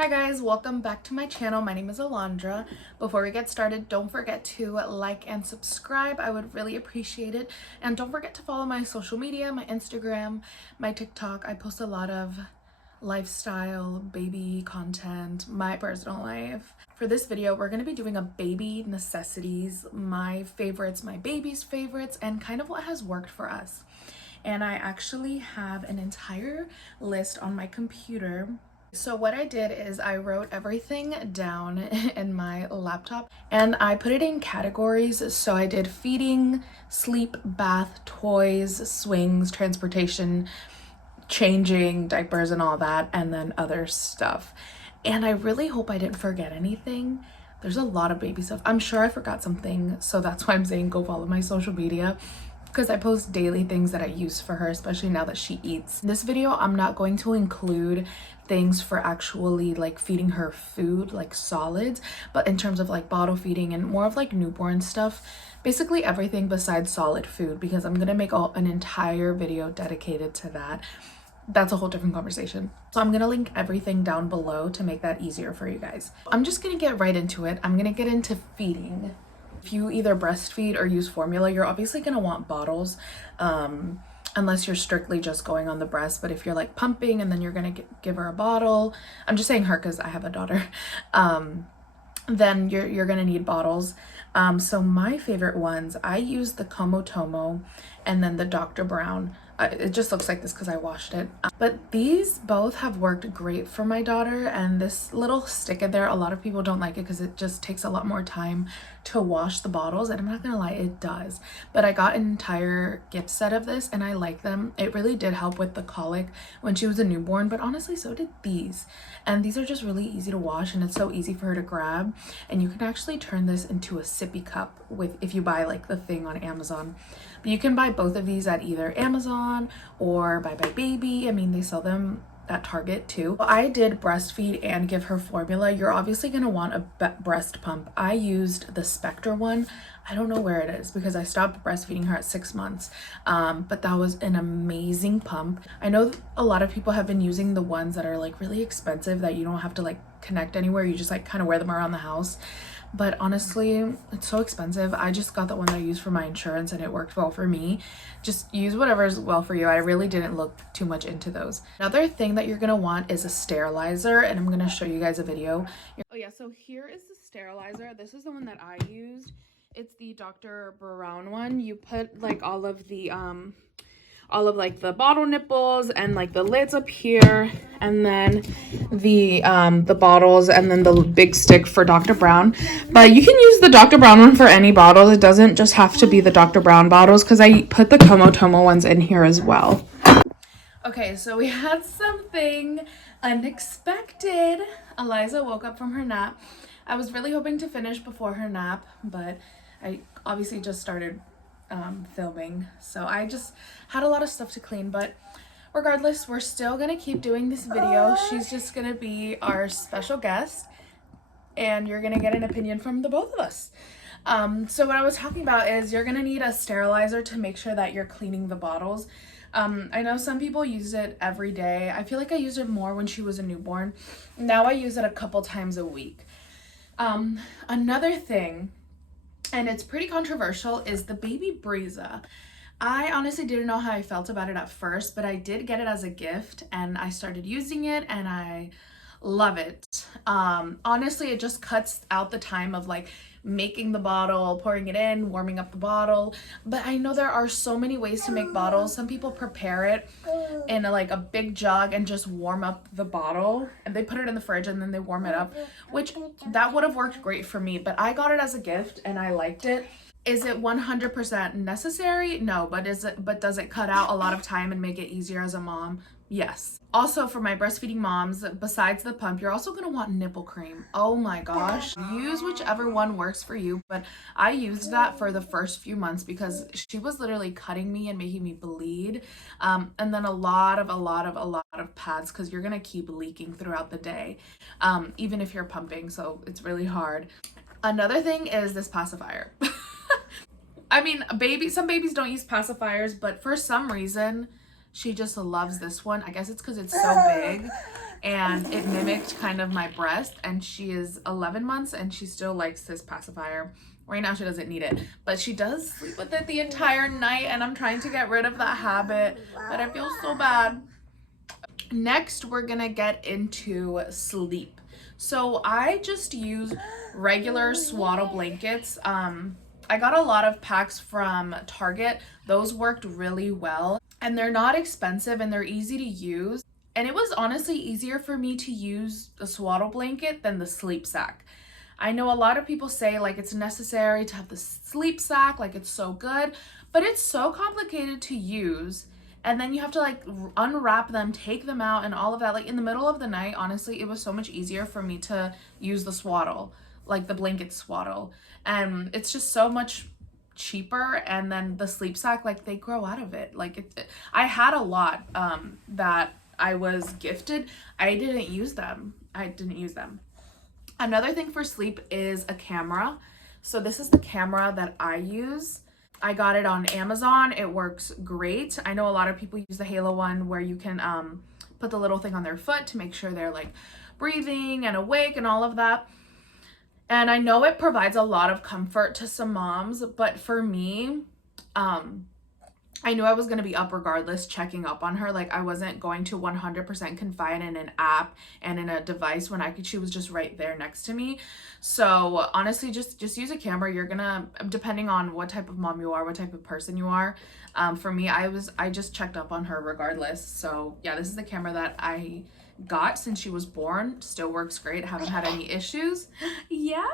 Hi guys, welcome back to my channel. My name is Alondra. Before we get started, don't forget to like and subscribe. I would really appreciate it. And don't forget to follow my social media, my Instagram, my TikTok. I post a lot of lifestyle, baby content, my personal life. For this video, we're going to be doing a baby necessities, my favorites, my baby's favorites, and kind of what has worked for us. And I actually have an entire list on my computer. So what I did is I wrote everything down in my laptop and I put it in categories. So I did feeding, sleep, bath, toys, swings, transportation, changing, diapers and all that, and then other stuff. And I really hope I didn't forget anything. There's a lot of baby stuff. I'm sure I forgot something, so that's why I'm saying go follow my social media, because I post daily things that I use for her, especially now that she eats. In this video, I'm not going to include things for actually like feeding her food, like solids, but in terms of like bottle feeding and more of like newborn stuff, basically everything besides solid food, because I'm gonna make an entire video dedicated to that. That's a whole different conversation. So I'm gonna link everything down below to make that easier for you guys. I'm just gonna get right into it. I'm gonna get into feeding. If you either breastfeed or use formula, you're obviously going to want bottles, unless you're strictly just going on the breast. But if you're like pumping and then you're going to give her a bottle, I'm just saying her because I have a daughter, then you're going to need bottles. So my favorite ones, I use the Tomo and then the Dr. Brown. It just looks like this because I washed it. But these both have worked great for my daughter, and this little stick in there, a lot of people don't like it because it just takes a lot more time to wash the bottles, and I'm not gonna lie, it does. But I got an entire gift set of this and I like them. It really did help with the colic when she was a newborn, but honestly so did these. And these are just really easy to wash and it's so easy for her to grab. And you can actually turn this into a sippy cup with, if you buy like the thing on Amazon. But you can buy both of these at either Amazon or Bye Bye Baby. I mean, they sell them at Target too. I did breastfeed and give her formula. You're obviously going to want a breast pump. I used the Spectre one. I don't know where it is because I stopped breastfeeding her at 6 months, but that was an amazing pump. I know a lot of people have been using the ones that are like really expensive that you don't have to like connect anywhere. You just like kind of wear them around the house. But honestly, it's so expensive. I just got the one that I use for my insurance and it worked well for me. Just use whatever is well for you. I really didn't look too much into those. Another thing that you're going to want is a sterilizer, and I'm going to show you guys a video. Oh yeah, so here is the sterilizer. This is the one that I used. It's the Dr. Brown one. You put like all of like the bottle nipples and like the lids up here, and then the bottles, and then the big stick for Dr. Brown. But you can use the Dr. Brown one for any bottles. It doesn't just have to be the Dr. Brown bottles, because I put the Tomo ones in here as well. Okay, so we had something unexpected. Eliza woke up from her nap. I was really hoping to finish before her nap, but I obviously just started filming, so I just had a lot of stuff to clean. But regardless, we're still gonna keep doing this video. She's just gonna be our special guest and you're gonna get an opinion from the both of us. So what I was talking about is you're gonna need a sterilizer to make sure that you're cleaning the bottles. I know some people use it every day. I feel like I used it more when she was a newborn. Now I use it a couple times a week. Another thing, and it's pretty controversial, is the Baby Breza. I honestly didn't know how I felt about it at first, but I did get it as a gift and I started using it and I love it. Honestly, it just cuts out the time of like making the bottle, pouring it in, warming up the bottle. But I know there are so many ways to make bottles. Some people prepare it in like a big jug and just warm up the bottle, and they put it in the fridge and then they warm it up, which that would have worked great for me, but I got it as a gift and I liked it. Is it 100% necessary? No, but does it cut out a lot of time and make it easier as a mom? Yes. Also, for my breastfeeding moms, besides the pump, you're also going to want nipple cream. Oh my gosh. Use whichever one works for you, but I used that for the first few months because she was literally cutting me and making me bleed. And then a lot of pads, because you're going to keep leaking throughout the day, even if you're pumping, so it's really hard. Another thing is this pacifier. I mean, some babies don't use pacifiers, but for some reason, she just loves this one. I guess it's because it's so big. and it mimicked kind of my breast, and she is 11 months and she still likes this pacifier. Right now she doesn't need it, but she does sleep with it the entire night, and I'm trying to get rid of that habit, but I feel so bad. Next, we're gonna get into sleep. So I just use regular swaddle blankets. I got a lot of packs from Target. Those worked really well, and they're not expensive and they're easy to use. And it was honestly easier for me to use the swaddle blanket than the sleep sack. I know a lot of people say like it's necessary to have the sleep sack, like it's so good, but it's so complicated to use. And then you have to like unwrap them, take them out, and all of that. Like in the middle of the night, honestly, it was so much easier for me to use the swaddle, like the blanket swaddle. And it's just so much cheaper. And then the sleep sack, like they grow out of it. I had a lot that I was gifted. I didn't use them. Another thing for sleep is a camera. So this is the camera that I use. I got it on Amazon. It works great. I know a lot of people use the Halo one where you can put the little thing on their foot to make sure they're like breathing and awake and all of that. And I know it provides a lot of comfort to some moms, but for me, I knew I was going to be up regardless, checking up on her. Like I wasn't going to 100% confide in an app and in a device when she was just right there next to me. So honestly, just use a camera. You're gonna, depending on what type of mom you are, what type of person you are. For me, I just checked up on her regardless. So yeah, this is the camera that I got since she was born. Still works great. Haven't had any issues. Yeah.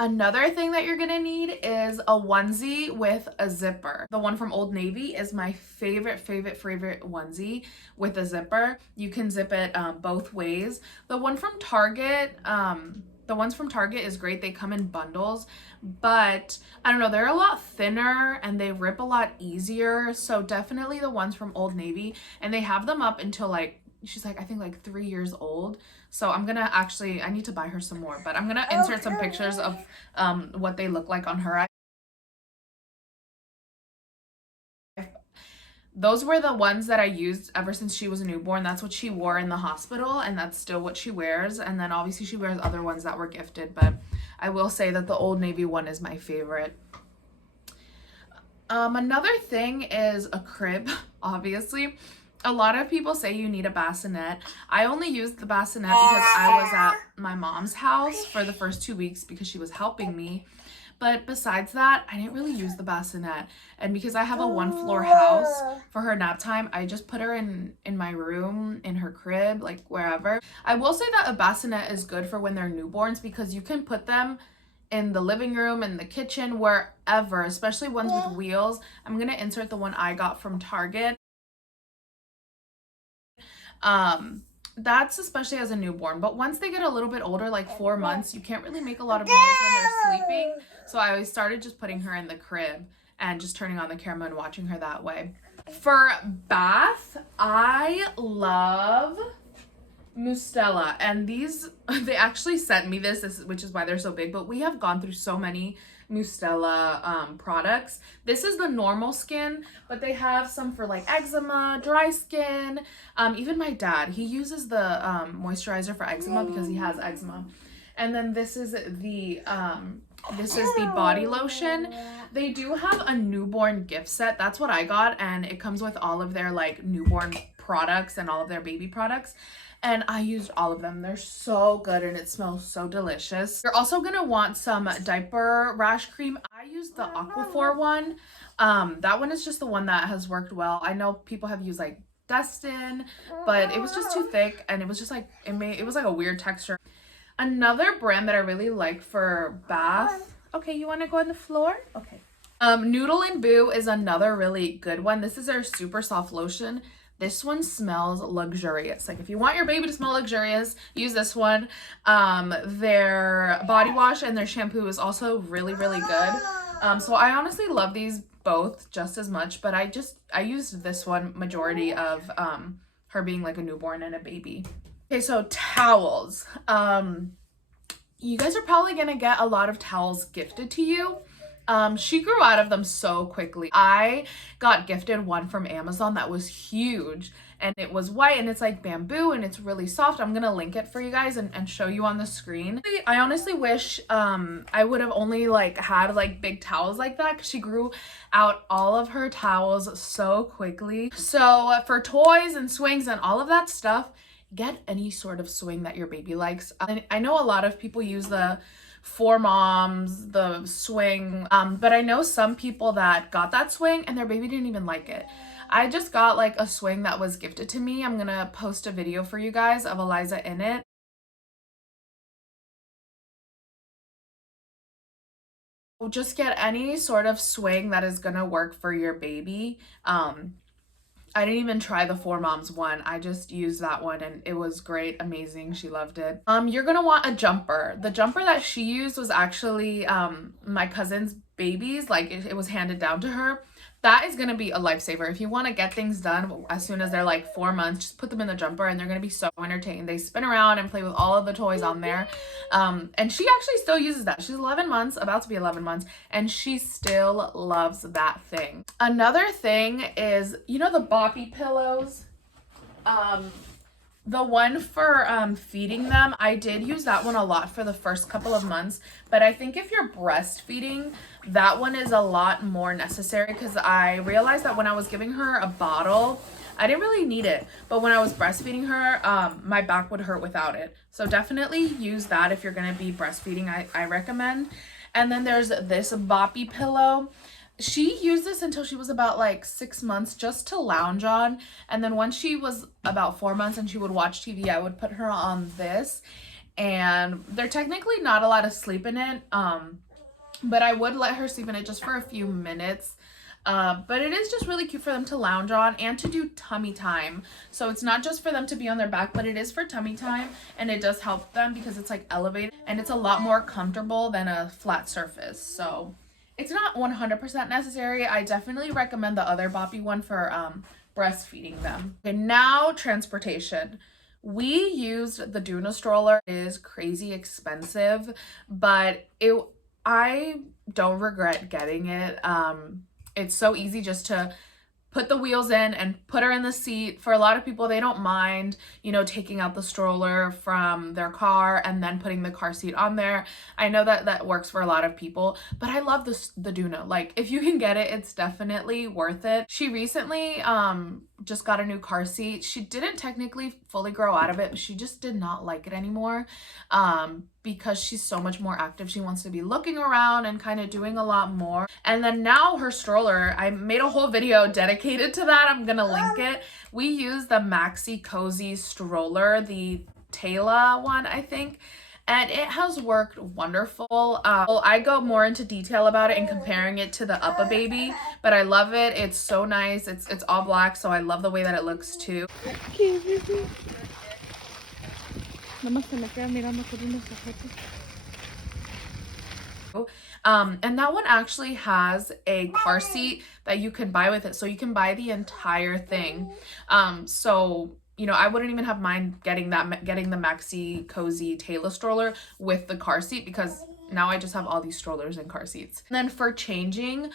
Another thing that you're gonna need is a onesie with a zipper. The one from Old Navy is my favorite onesie with a zipper. You can zip it both ways. The ones from Target is great. They come in bundles, but I don't know, they're a lot thinner and they rip a lot easier. So definitely the ones from Old Navy, and they have them up until like, she's like, I think like 3 years old. So I'm gonna I need to buy her some more, but I'm gonna insert some pictures of what they look like on her. Those were the ones that I used ever since she was a newborn. That's what she wore in the hospital, and that's still what she wears. And then obviously she wears other ones that were gifted, but I will say that the Old Navy one is my favorite. Another thing is a crib, obviously. A lot of people say you need a bassinet. I only used the bassinet because I was at my mom's house for the first 2 weeks because she was helping me. But besides that, I didn't really use the bassinet. And because I have a 1-floor house for her nap time, I just put her in my room, in her crib, like wherever. I will say that a bassinet is good for when they're newborns because you can put them in the living room, in the kitchen, wherever, especially ones with wheels. I'm going to insert the one I got from Target. That's especially as a newborn, but once they get a little bit older, like 4 months, you can't really make a lot of noise when they're sleeping. So I started just putting her in the crib and just turning on the camera and watching her that way. For bath, I love Mustela, and these, they actually sent me this, which is why they're so big, but we have gone through so many Mustela products. This is the normal skin, but they have some for like eczema, dry skin. Even my dad, he uses the moisturizer for eczema because he has eczema. And then this is the body lotion. They do have a newborn gift set. That's what I got, and it comes with all of their like newborn products and all of their baby products. And I used all of them. They're so good and it smells so delicious. You're also gonna want some diaper rash cream. I used the Aquaphor one. That one is just the one that has worked well. I know people have used like Destin, but it was just too thick and it was just like, it was like a weird texture. Another brand that I really like for bath. Okay, you wanna go on the floor? Okay. Noodle and Boo is another really good one. This is their super soft lotion. This one smells luxurious. Like if you want your baby to smell luxurious, use this one. Their body wash and their shampoo is also really, really good. So I honestly love these both just as much, but I used this one majority of her being like a newborn and a baby. Okay, so towels. You guys are probably gonna get a lot of towels gifted to you. She grew out of them so quickly. I got gifted one from Amazon that was huge, and it was white, and it's like bamboo, and it's really soft. I'm gonna link it for you guys and show you on the screen. I honestly wish I would have only like had like big towels like that, because she grew out all of her towels so quickly. So for toys and swings and all of that stuff, get any sort of swing that your baby likes. I know a lot of people use the For Moms, the swing, but I know some people that got that swing and their baby didn't even like it. I just got like a swing that was gifted to me. I'm gonna post a video for you guys of Eliza in it. Just get any sort of swing that is gonna work for your baby. I didn't even try the For Moms one. I just used that one and it was great, amazing. She loved it. You're gonna want a jumper. The jumper that she used was actually my cousin's baby's, like it was handed down to her. That is gonna be a lifesaver. If you want to get things done as soon as they're like 4 months, just put them in the jumper and they're gonna be so entertained. They spin around and play with all of the toys on there. And she actually still uses that. She's 11 months, about to be 11 months, and she still loves that thing. Another thing is, you know the Boppy pillows? The one for feeding them, I did use that one a lot for the first couple of months, but I think if you're breastfeeding, that one is a lot more necessary, because I realized that when I was giving her a bottle, I didn't really need it, but when I was breastfeeding her, my back would hurt without it. So definitely use that if you're going to be breastfeeding, I recommend. And then there's this Boppy pillow. She used this until she was about like 6 months, just to lounge on. And then once she was about 4 months and she would watch TV, I would put her on this. And they're technically not allowed to sleep in it, but I would let her sleep in it just for a few minutes. But it is just really cute for them to lounge on and to do tummy time. So it's not just for them to be on their back, but it is for tummy time, and it does help them because it's like elevated and it's a lot more comfortable than a flat surface. So it's not 100% necessary. I definitely recommend the other Boppy one for breastfeeding them. Okay, now transportation. We used the Duna stroller. It is crazy expensive, but I don't regret getting it. It's so easy just to put the wheels in and put her in the seat. For a lot of people, they don't mind, you know, taking out the stroller from their car and then putting the car seat on there. I know that that works for a lot of people, but I love the Duna. Like, if you can get it, it's definitely worth it. She recently just got a new car seat. She didn't technically fully grow out of it, but she just did not like it anymore. Because she's so much more active. She wants to be looking around and kind of doing a lot more. And then now her stroller, I made a whole video dedicated to that. I'm gonna link it. We use the Maxi cosi stroller, the Taylor one, I think, and it has worked wonderful. I go more into detail about it and comparing it to the UPPAbaby, but I love it. It's so nice. It's all black, so I love the way that it looks too. And that one actually has a car seat that you can buy with it, so you can buy the entire thing. So you know, I wouldn't even have mind getting the Maxi cosi Taylor stroller with the car seat, because now I just have all these strollers and car seats. And then for changing,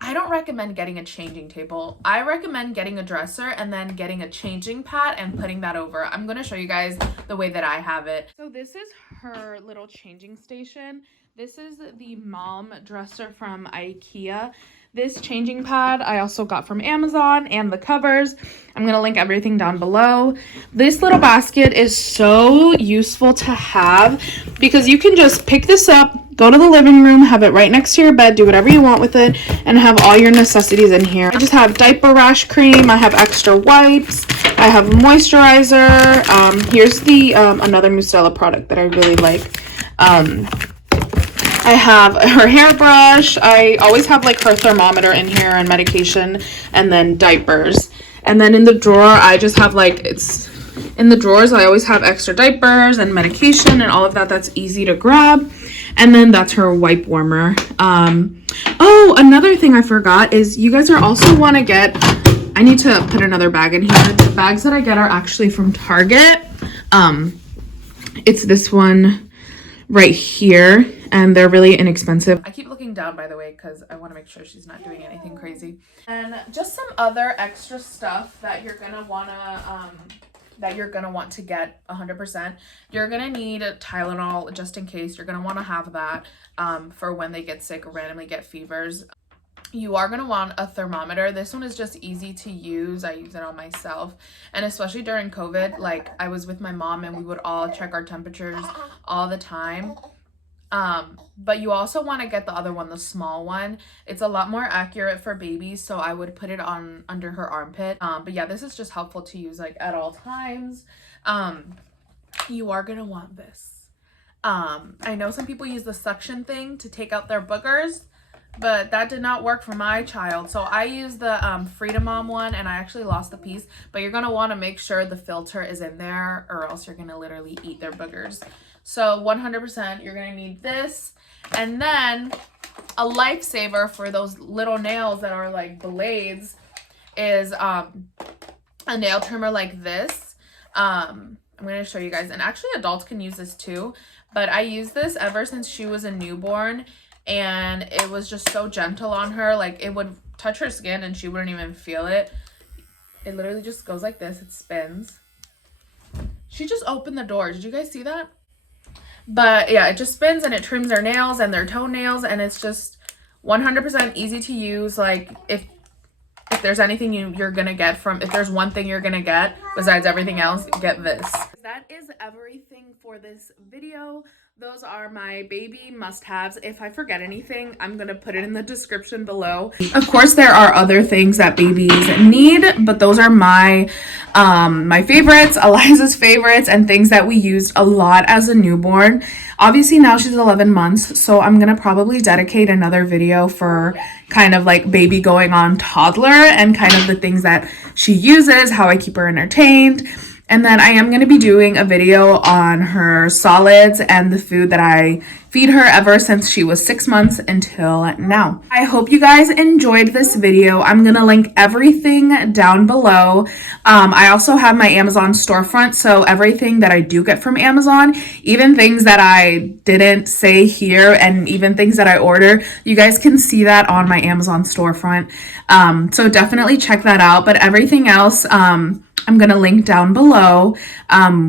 I don't recommend getting a changing table. I recommend getting a dresser and then getting a changing pad and putting that over. I'm going to show you guys the way that I have it. So this is her little changing station. This is the mom dresser from IKEA. This changing pad I also got from Amazon, and the covers. I'm going to link everything down below. This little basket is so useful to have because you can just pick this up, go to the living room, have it right next to your bed, do whatever you want with it, and have all your necessities in here. I just have diaper rash cream. I have extra wipes. I have moisturizer. Here's the another Mustela product that I really like. I have her hairbrush. I always have like her thermometer in here and medication, and then diapers. And then in the drawer, I just have like, it's in the drawers, I always have extra diapers and medication and all of that. That's easy to grab. And then that's her wipe warmer. Oh, another thing I forgot is you guys are also want to get, I need to put another bag in here. The bags that I get are actually from Target. It's this one right here, and they're really inexpensive. I keep looking down, by the way, because I want to make sure she's not doing anything crazy. And just some other extra stuff that you're gonna want to get 100%. You're gonna need a Tylenol just in case. You're gonna want to have that for when they get sick or randomly get fevers. You are going to want a thermometer. This one is just easy to use. I use it on myself. And especially during COVID, like I was with my mom and we would all check our temperatures all the time. But you also want to get the other one, the small one. It's a lot more accurate for babies, so I would put it on under her armpit. But yeah, this is just helpful to use like at all times. You are going to want this. I know some people use the suction thing to take out their boogers, but that did not work for my child. So I used the Freedom Mom one, and I actually lost the piece. But you're going to want to make sure the filter is in there, or else you're going to literally eat their boogers. So 100% you're going to need this. And then a lifesaver for those little nails that are like blades is a nail trimmer like this. I'm going to show you guys. And actually adults can use this too. But I used this ever since she was a newborn. And it was just so gentle on her. Like, it would touch her skin and she wouldn't even feel it. It literally just goes like this. It spins. She just opened the door. Did you guys see that? But yeah, it just spins and it trims their nails and their toenails. And it's just 100% easy to use. Like, if there's anything you're going to get from... If there's one thing you're going to get besides everything else, get this. That is everything for this video. Those are my baby must-haves. If I forget anything, I'm going to put it in the description below. Of course, there are other things that babies need, but those are my favorites, Eliza's favorites, and things that we used a lot as a newborn. Obviously, now she's 11 months, so I'm going to probably dedicate another video for kind of like baby going on toddler and kind of the things that she uses, how I keep her entertained. And then I am going to be doing a video on her solids and the food that I feed her ever since she was 6 months until now. I hope you guys enjoyed this video. I'm going to link everything down below. I also have my Amazon storefront, so everything that I do get from Amazon, even things that I didn't say here and even things that I order, you guys can see that on my Amazon storefront. So definitely check that out. But everything else, I'm going to link down below,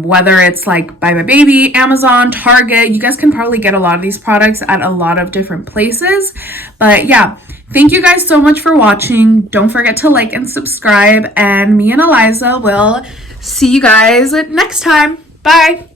whether it's like Buy My Baby, Amazon, Target. You guys can probably get a lot of these products at a lot of different places. But yeah, thank you guys so much for watching. Don't forget to like and subscribe. And me and Eliza will see you guys next time. Bye.